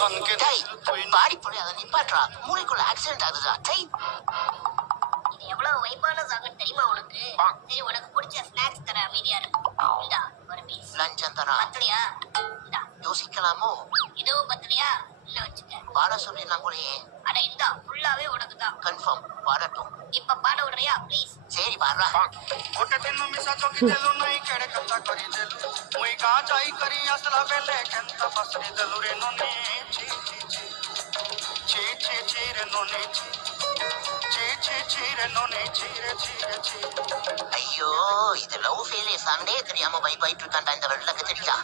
டேய் பாடி போய் அதை நிப்பாட்றா. மூளைக்குள்ள ஆக்சிடென்ட் ஆகுதுடா. டேய் இது எவ்வளவு வைப்பான சாங் தெரியுமா உனக்கு? சரி உனக்கு பிடிச்ச ஸ்நாக்ஸ் தர அமைதியா இருக்கு. இந்தா ஒரு பீஸ். லஞ்சம் தரா. பத்தலையா? இந்தா. யோசிக்கலாமோ? இதுவும் பத்தலையா? இல்ல வச்சுக்க. பாட சொல்லிடலாம் போலயே. அட இந்தா ஃபுல்லாவே உனக்கு தான். கன்ஃபார்ம் பாடட்டும். இப்ப பாட விடுறியா ப்ளீஸ்? சரி பாடுறா. ଗୋଟେ ଦିନ ମିଶା ଚକି ଦେଲୁ ନାଇଁ କେଡ଼େ କଥା କରିଦେଲୁ ମୁଇଁ ଗାଁ ଯାଇ କରି ଆସିଲା ବେଲେ କେନ୍ତା ପାସରି ଦେଲୁ ରେ ନନି ଛି ଛି ଛି ଛି ଛି ରେ ନନି ଛି ଛି ଛି ଛି ରେ நோனே சீரே சீரே சீ ஐயோ இது லவ் ஃபெயிலியர் சாண்டே தெரியாம வைப் ஆயிட்டு இருக்காண்டா இந்த வெள்ளக்க தெரியா.